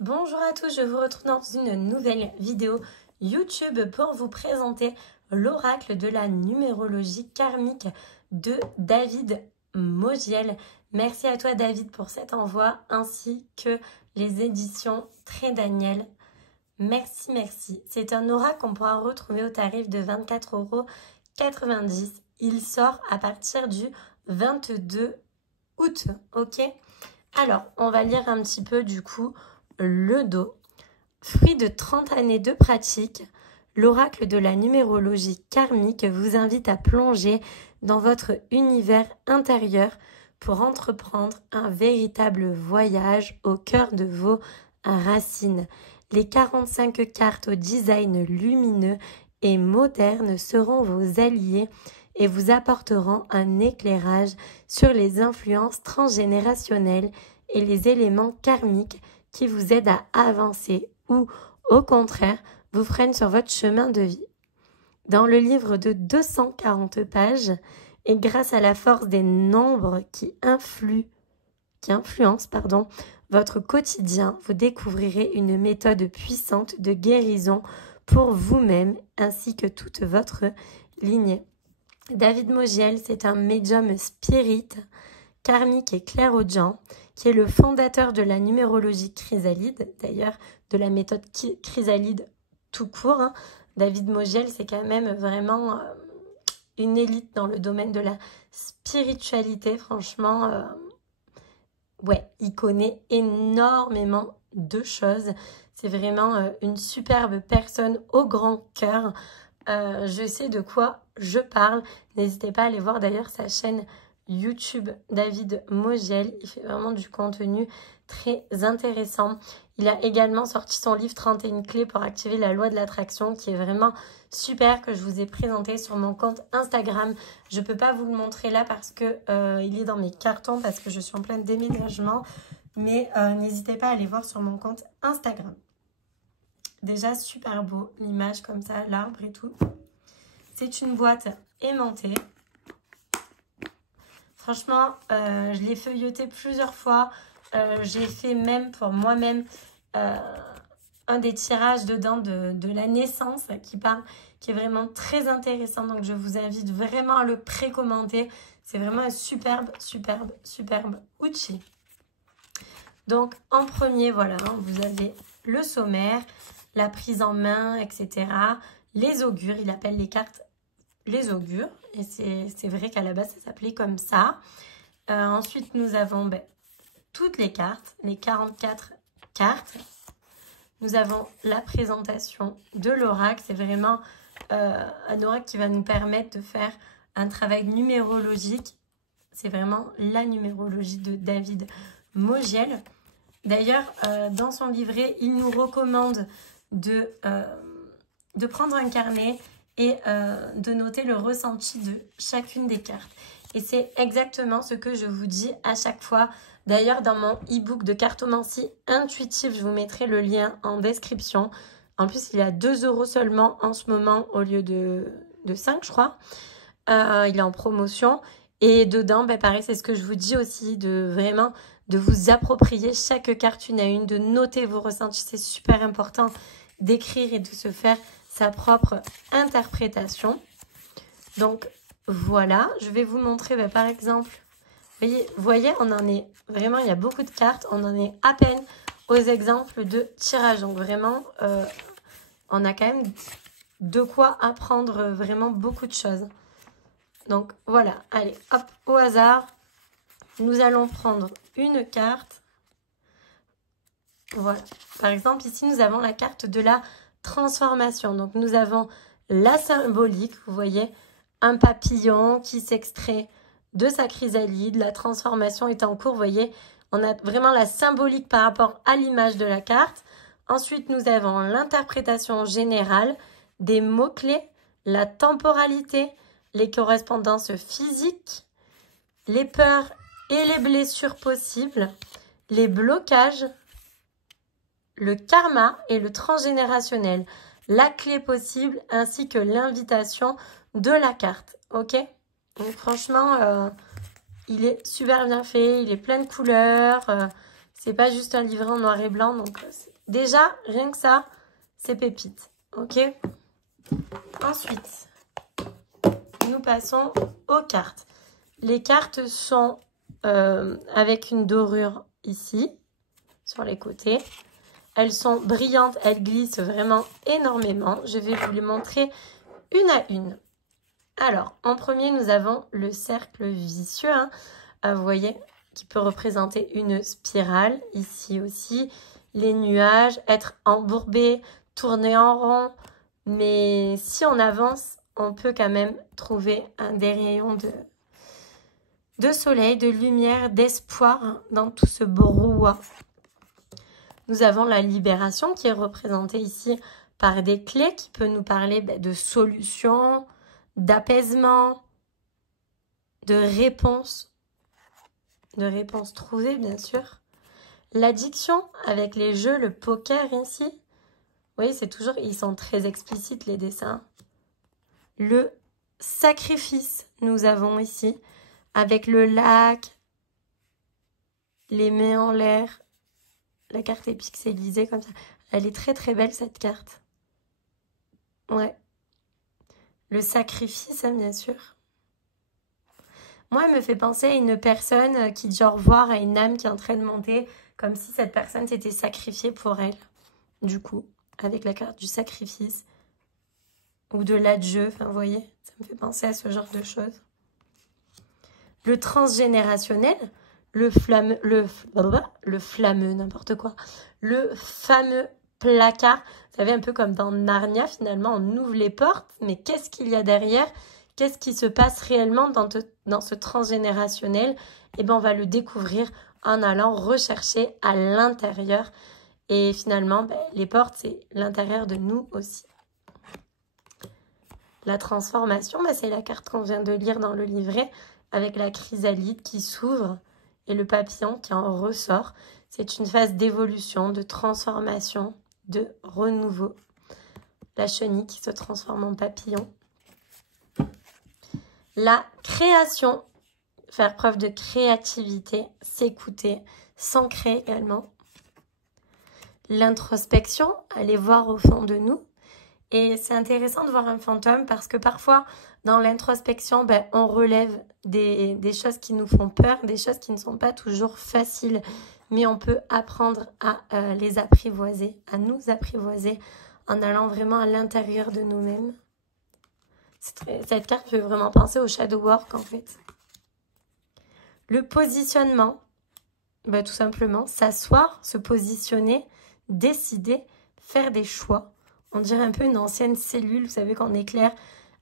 Bonjour à tous, je vous retrouve dans une nouvelle vidéo YouTube pour vous présenter l'oracle de la numérologie karmique de David Mogiel. Merci à toi David pour cet envoi ainsi que les éditions Très Daniel. Merci, merci. C'est un oracle qu'on pourra retrouver au tarif de 24,90 €. Il sort à partir du 22 août, ok? Alors, on va lire un petit peu du coup le dos. Fruit de 30 années de pratique, l'oracle de la numérologie karmique vous invite à plonger dans votre univers intérieur pour entreprendre un véritable voyage au cœur de vos racines. Les 45 cartes au design lumineux et moderne seront vos alliés et vous apporteront un éclairage sur les influences transgénérationnelles et les éléments karmiques qui vous aident à avancer ou, au contraire, vous freinent sur votre chemin de vie. Dans le livre de 240 pages, et grâce à la force des nombres qui influencent votre quotidien, vous découvrirez une méthode puissante de guérison pour vous-même ainsi que toute votre lignée. David Mogiel, c'est un médium spirit, karmique et clairaudient, qui est le fondateur de la numérologie chrysalide, d'ailleurs de la méthode chrysalide tout court. David Mogiel, c'est quand même vraiment une élite dans le domaine de la spiritualité. Franchement, ouais, il connaît énormément de choses. C'est vraiment une superbe personne au grand cœur. Je sais de quoi je parle. N'hésitez pas à aller voir d'ailleurs sa chaîne YouTube David Mogiel. Il fait vraiment du contenu très intéressant. Il a également sorti son livre 31 clés pour activer la loi de l'attraction qui est vraiment super, que je vous ai présenté sur mon compte Instagram. Je ne peux pas vous le montrer là parce que il est dans mes cartons parce que je suis en plein déménagement. Mais n'hésitez pas à aller voir sur mon compte Instagram. Déjà super beau, l'image comme ça, l'arbre et tout. C'est une boîte aimantée. Franchement, je l'ai feuilleté plusieurs fois. J'ai fait même pour moi-même un des tirages dedans de la naissance qui est vraiment très intéressant. Donc, je vous invite vraiment à le précommander. C'est vraiment un superbe outil. Donc, en premier, voilà, vous avez le sommaire, la prise en main, etc. Les augures, il appelle les cartes les augures. Et c'est vrai qu'à la base, ça s'appelait comme ça. Ensuite, nous avons toutes les cartes, les 44 cartes. Nous avons la présentation de l'oracle. C'est vraiment un oracle qui va nous permettre de faire un travail numérologique. C'est vraiment la numérologie de David Mogiel. D'ailleurs, dans son livret, il nous recommande de prendre un carnet et de noter le ressenti de chacune des cartes. Et c'est exactement ce que je vous dis à chaque fois. D'ailleurs, dans mon e-book de cartomancie intuitive, je vous mettrai le lien en description. En plus, il est à 2 € seulement en ce moment au lieu de 5, je crois. Il est en promotion. Et dedans, pareil, c'est ce que je vous dis aussi, de vous approprier chaque carte une à une, de noter vos ressentis. C'est super important d'écrire et de se faire sa propre interprétation. Donc, voilà. Je vais vous montrer, par exemple, vous voyez, on en est vraiment, il y a beaucoup de cartes. On en est à peine aux exemples de tirage. Donc, vraiment, on a quand même de quoi apprendre vraiment beaucoup de choses. Donc, voilà. Allez, hop, au hasard, nous allons prendre une carte. Voilà. Par exemple, ici, nous avons la carte de la transformation. Donc, nous avons la symbolique, vous voyez, un papillon qui s'extrait de sa chrysalide. La transformation est en cours, vous voyez. On a vraiment la symbolique par rapport à l'image de la carte. Ensuite, nous avons l'interprétation générale des mots-clés, la temporalité, les correspondances physiques, les peurs et les blessures possibles, les blocages, le karma et le transgénérationnel, la clé possible ainsi que l'invitation de la carte. Ok? Donc franchement, il est super bien fait, il est plein de couleurs, C'est pas juste un livret en noir et blanc. Donc déjà, rien que ça, c'est pépite. Ok. Ensuite, nous passons aux cartes. Les cartes sont avec une dorure ici, sur les côtés. Elles sont brillantes, elles glissent vraiment énormément. Je vais vous les montrer une à une. Alors, en premier, nous avons le cercle vicieux, hein, vous voyez, qui peut représenter une spirale. Ici aussi, les nuages, être embourbé, tourner en rond. Mais si on avance, on peut quand même trouver des rayons de soleil, de lumière, d'espoir dans tout ce brouhaha. Nous avons la libération qui est représentée ici par des clés qui peut nous parler de solutions, d'apaisement, de réponses trouvées bien sûr. L'addiction avec les jeux, le poker ici. Oui, c'est toujours, ils sont très explicites les dessins. Le sacrifice, nous avons ici, avec le lac, les mains en l'air. La carte est pixelisée comme ça. Elle est très très belle cette carte. Ouais. Le sacrifice, hein, bien sûr. Moi, elle me fait penser à une personne qui dit au revoir à une âme qui est en train de monter, comme si cette personne s'était sacrifiée pour elle. Du coup, avec la carte du sacrifice ou de l'adieu, enfin, vous voyez, ça me fait penser à ce genre de choses. Le transgénérationnel, le flammeux, n'importe quoi. Le fameux placard. Vous savez, un peu comme dans Narnia, finalement, on ouvre les portes, mais qu'est-ce qu'il y a derrière? Qu'est-ce qui se passe réellement dans ce transgénérationnel? Eh bien, on va le découvrir en allant rechercher à l'intérieur. Et finalement, les portes, c'est l'intérieur de nous aussi. La transformation, c'est la carte qu'on vient de lire dans le livret, avec la chrysalide qui s'ouvre et le papillon qui en ressort. C'est une phase d'évolution, de transformation, de renouveau. La chenille qui se transforme en papillon. La création, faire preuve de créativité, s'écouter, s'ancrer également. L'introspection, aller voir au fond de nous. Et c'est intéressant de voir un fantôme parce que parfois, dans l'introspection, on relève des choses qui nous font peur, des choses qui ne sont pas toujours faciles. Mais on peut apprendre à les apprivoiser, à nous apprivoiser en allant vraiment à l'intérieur de nous-mêmes. Cette carte fait vraiment penser au shadow work en fait. Le positionnement, tout simplement, s'asseoir, se positionner, décider, faire des choix. On dirait un peu une ancienne cellule, vous savez, qu'on éclaire.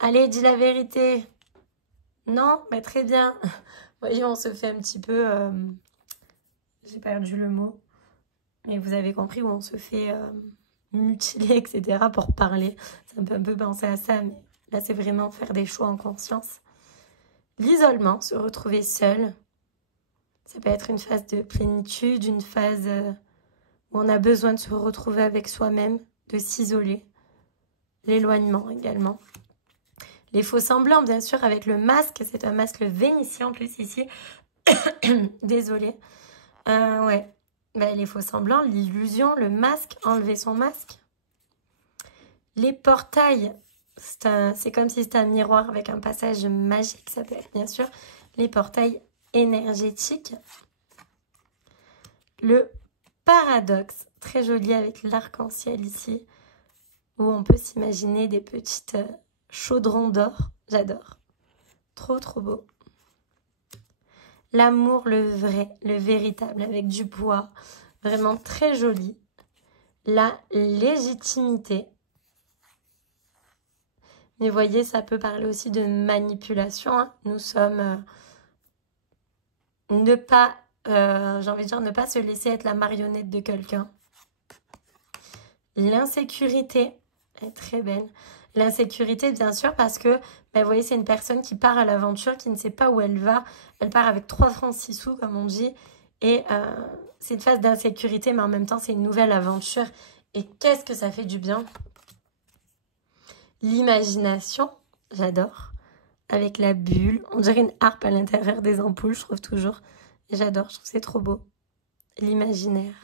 Allez, dis la vérité. Non, très bien. Vous voyez, on se fait un petit peu... j'ai perdu le mot. Mais vous avez compris, où on se fait mutiler, etc. pour parler. Ça me fait un peu penser à ça, mais là, c'est vraiment faire des choix en conscience. L'isolement, se retrouver seul. Ça peut être une phase de plénitude, une phase où on a besoin de se retrouver avec soi-même, de s'isoler. L'éloignement également. Les faux semblants, bien sûr, avec le masque. C'est un masque vénitien en plus ici. Désolée. Ouais. Les faux semblants, l'illusion, le masque, enlever son masque. Les portails, c'est comme si c'était un miroir avec un passage magique, ça peut être bien sûr. Les portails énergétiques. Le paradoxe, très joli avec l'arc-en-ciel ici, où on peut s'imaginer des petites chaudrons d'or. J'adore. Trop, trop beau. L'amour, le vrai, le véritable, avec du bois. Vraiment très joli. La légitimité. Mais voyez, ça peut parler aussi de manipulation. Hein. Nous sommes... j'ai envie de dire, ne pas se laisser être la marionnette de quelqu'un. L'insécurité est très belle. L'insécurité, bien sûr, parce que, vous voyez, c'est une personne qui part à l'aventure, qui ne sait pas où elle va. Elle part avec 3 francs 6 sous, comme on dit. Et c'est une phase d'insécurité, mais en même temps, c'est une nouvelle aventure. Et qu'est-ce que ça fait du bien? L'imagination, j'adore. Avec la bulle. On dirait une harpe à l'intérieur des ampoules, je trouve toujours. Et j'adore, je trouve que c'est trop beau. l'imaginaire.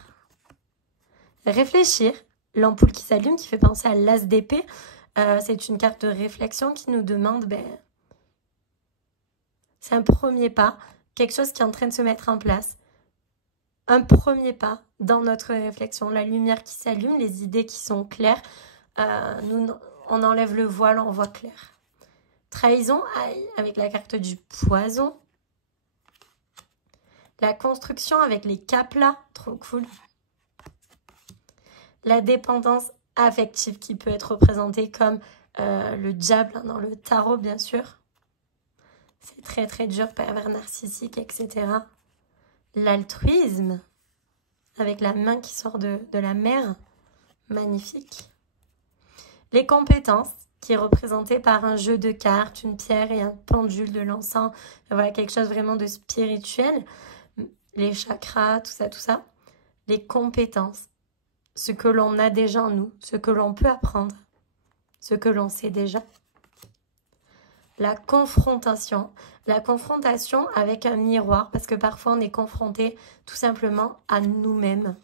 Réfléchir, l'ampoule qui s'allume, qui fait penser à l'as d'épée. C'est une carte de réflexion qui nous demande, c'est un premier pas, quelque chose qui est en train de se mettre en place. Un premier pas dans notre réflexion. La lumière qui s'allume, les idées qui sont claires. On enlève le voile, on voit clair. Trahison, avec la carte du poison. La construction avec les caplas, trop cool. La dépendance affective qui peut être représentée comme le diable dans le tarot, bien sûr. C'est très très dur, pervers narcissique, etc. L'altruisme, avec la main qui sort de la mer, magnifique. Les compétences, qui est représentée par un jeu de cartes, une pierre et un pendule de l'encens. Voilà, quelque chose vraiment de spirituel. Les chakras, tout ça. Les compétences, ce que l'on a déjà en nous, ce que l'on peut apprendre, ce que l'on sait déjà. La confrontation avec un miroir, parce que parfois on est confronté tout simplement à nous-mêmes.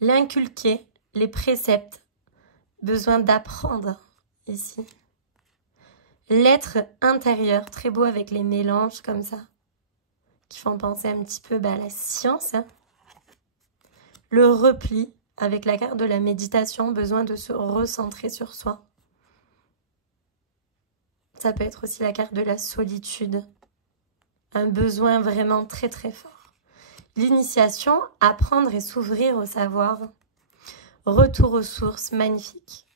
L'inculquer, les préceptes, besoin d'apprendre ici. L'être intérieur, très beau avec les mélanges comme ça, qui font penser un petit peu à la science. Le repli, avec la carte de la méditation, besoin de se recentrer sur soi. Ça peut être aussi la carte de la solitude, un besoin vraiment très très fort. L'initiation, apprendre et s'ouvrir au savoir. Retour aux sources, magnifique.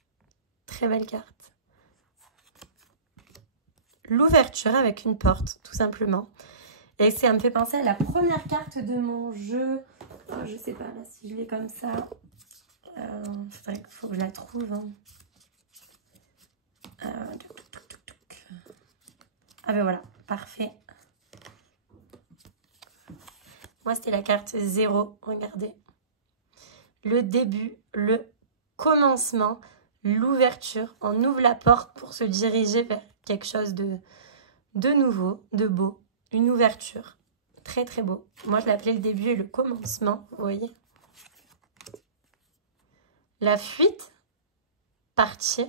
Très belle carte. L'ouverture avec une porte, tout simplement. Et ça me fait penser à la première carte de mon jeu. Oh, je sais pas, là, si je l'ai comme ça. Faudrait qu'il faut que je la trouve. Ah ben voilà, parfait. Moi, c'était la carte 0, regardez. Le début, le commencement, l'ouverture. On ouvre la porte pour se diriger vers quelque chose de nouveau, de beau. Une ouverture. Très, très beau. Moi, je l'appelais le début et le commencement, vous voyez. La fuite, partir.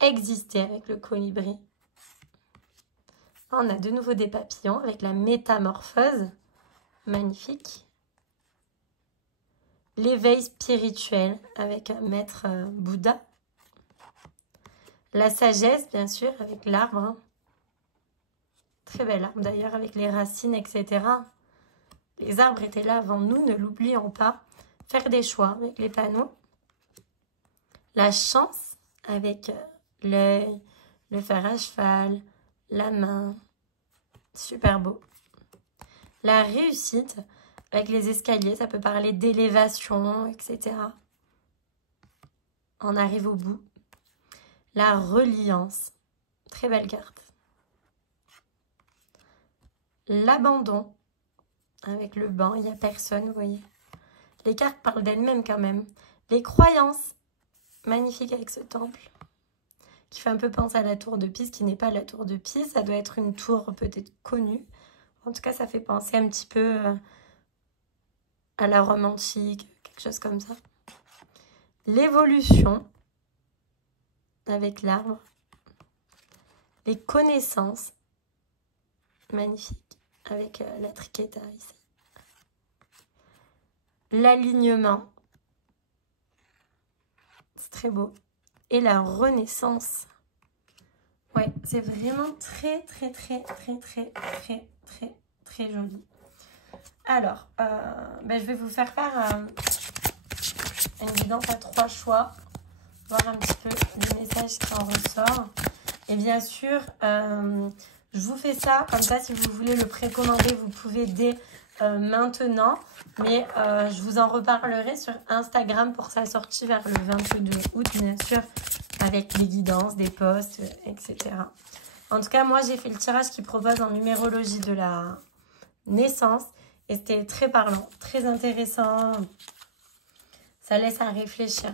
Exister avec le colibri. On a de nouveau des papillons avec la métamorphose. Magnifique. L'éveil spirituel avec un maître Bouddha. La sagesse, bien sûr, avec l'arbre. Très bel arbre d'ailleurs, avec les racines, etc. Les arbres étaient là avant nous, ne l'oublions pas. Faire des choix avec les panneaux. La chance, avec l'œil, le fer à cheval, la main. Super beau. La réussite, avec les escaliers, ça peut parler d'élévation, etc. On arrive au bout. La reliance, très belle carte. L'abandon, avec le banc, il n'y a personne, vous voyez. Les cartes parlent d'elles-mêmes quand même. Les croyances, magnifique avec ce temple, qui fait un peu penser à la tour de Pise, qui n'est pas la tour de Pise. Ça doit être une tour peut-être connue. En tout cas, ça fait penser un petit peu à la Rome antique, quelque chose comme ça. L'évolution, avec l'arbre. Les connaissances, magnifique, avec la triqueta ici. L'alignement, c'est très beau. Et la renaissance. Ouais, c'est vraiment très, très, très, très, très, très, très, très joli. Alors, je vais vous faire faire une guidance à 3 choix. Voir un petit peu les messages qui en ressortent. Et bien sûr, je vous fais ça. Comme ça, si vous voulez le précommander, vous pouvez dès maintenant. Mais je vous en reparlerai sur Instagram pour sa sortie vers le 22 août, bien sûr, avec les guidances, des posts, etc. En tout cas, moi, j'ai fait le tirage qui propose en numérologie de la naissance. Et c'était très parlant, très intéressant. Ça laisse à réfléchir.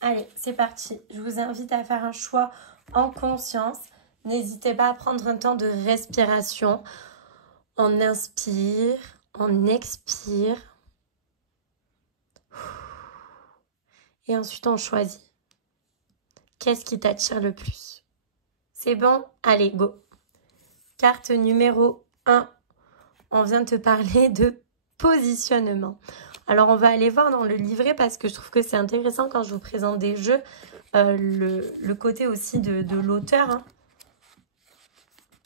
Allez, c'est parti. Je vous invite à faire un choix en conscience. N'hésitez pas à prendre un temps de respiration. On inspire, on expire. Et ensuite, on choisit. Qu'est-ce qui t'attire le plus? C'est bon? Allez, go. Carte numéro 1. On vient de te parler de positionnement. Alors, on va aller voir dans le livret parce que je trouve que c'est intéressant quand je vous présente des jeux. Le côté aussi de l'auteur. Hein.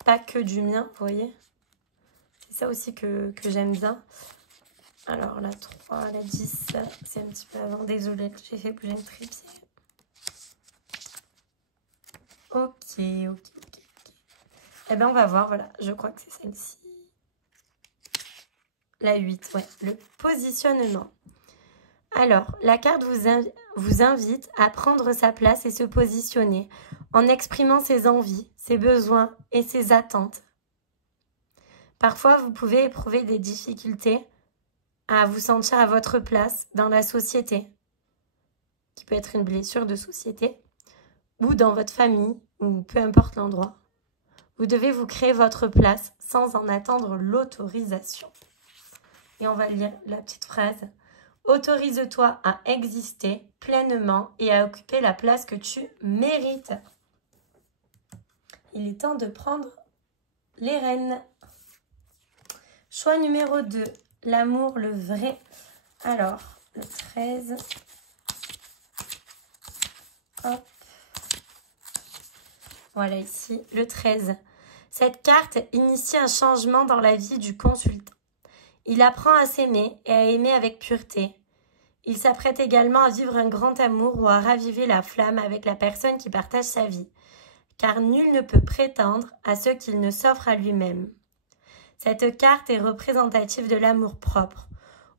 Pas que du mien, vous voyez. C'est ça aussi que j'aime bien. Alors, la 3, la 10, c'est un petit peu avant. Désolée, j'ai fait bouger le trépied. Ok. Eh bien, on va voir, voilà. Je crois que c'est celle-ci. La 8, ouais. Le positionnement. Alors, la carte vous invite à prendre sa place et se positionner en exprimant ses envies, ses besoins et ses attentes. Parfois, vous pouvez éprouver des difficultés à vous sentir à votre place dans la société, qui peut être une blessure de société, ou dans votre famille, ou peu importe l'endroit. Vous devez vous créer votre place sans en attendre l'autorisation. Et on va lire la petite phrase. Autorise-toi à exister pleinement et à occuper la place que tu mérites. Il est temps de prendre les rênes. Choix numéro 2. L'amour, le vrai. Alors, le 13. Hop. Voilà ici, le 13. Cette carte initie un changement dans la vie du consultant. Il apprend à s'aimer et à aimer avec pureté. Il s'apprête également à vivre un grand amour ou à raviver la flamme avec la personne qui partage sa vie, car nul ne peut prétendre à ce qu'il ne s'offre à lui-même. Cette carte est représentative de l'amour-propre,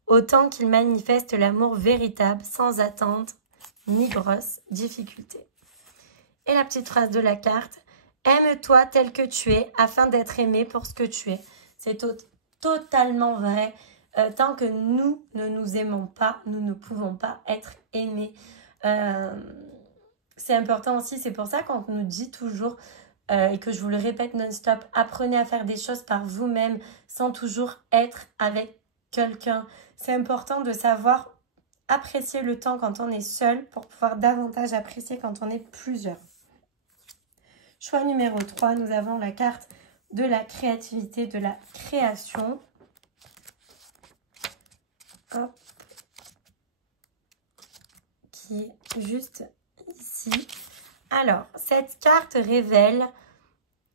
autant qu'il manifeste l'amour véritable sans attente ni grosse difficulté. Et la petite phrase de la carte, « Aime-toi tel que tu es afin d'être aimé pour ce que tu es ». C'est totalement vrai. Tant que nous ne nous aimons pas, nous ne pouvons pas être aimés. C'est important aussi, c'est pour ça qu'on nous dit toujours, et que je vous le répète non-stop, apprenez à faire des choses par vous-même sans toujours être avec quelqu'un. C'est important de savoir apprécier le temps quand on est seul pour pouvoir davantage apprécier quand on est plusieurs. Choix numéro 3, nous avons la carte de la créativité, de la création. Hop. Qui est juste ici. Alors, cette carte révèle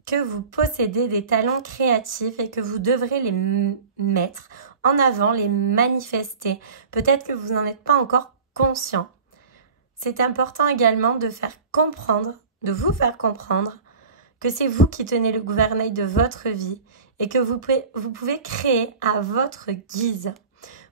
que vous possédez des talents créatifs et que vous devrez les mettre en avant, les manifester. Peut-être que vous n'en êtes pas encore conscient. C'est important également de vous faire comprendre que c'est vous qui tenez le gouvernail de votre vie et que vous pouvez créer à votre guise.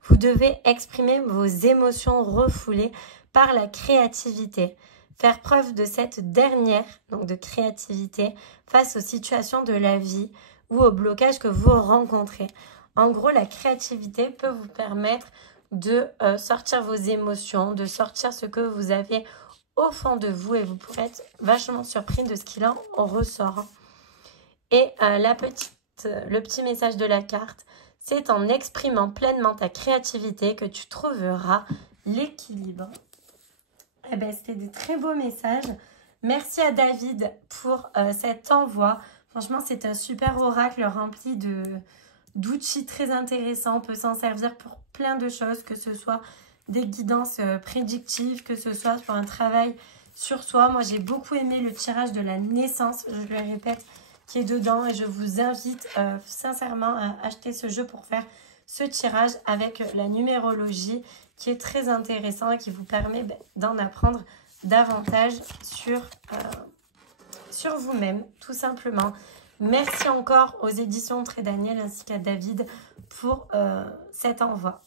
Vous devez exprimer vos émotions refoulées par la créativité. Faire preuve de cette dernière, donc de créativité, face aux situations de la vie ou aux blocages que vous rencontrez. En gros, la créativité peut vous permettre de sortir vos émotions, de sortir ce que vous avez au fond de vous et vous pourrez être vachement surpris de ce qu'il en ressort. Et le petit message de la carte, c'est en exprimant pleinement ta créativité que tu trouveras l'équilibre. Eh bien, c'était des très beaux messages. Merci à David pour cet envoi. Franchement, c'est un super oracle rempli d'outils très intéressants. On peut s'en servir pour plein de choses, que ce soit des guidances prédictives, que ce soit pour un travail sur soi. Moi, j'ai beaucoup aimé le tirage de la naissance, je le répète, qui est dedans. Et je vous invite sincèrement à acheter ce jeu pour faire ce tirage avec la numérologie qui est très intéressant et qui vous permet d'en apprendre davantage sur vous-même, tout simplement. Merci encore aux éditions Très Daniel ainsi qu'à David pour cet envoi.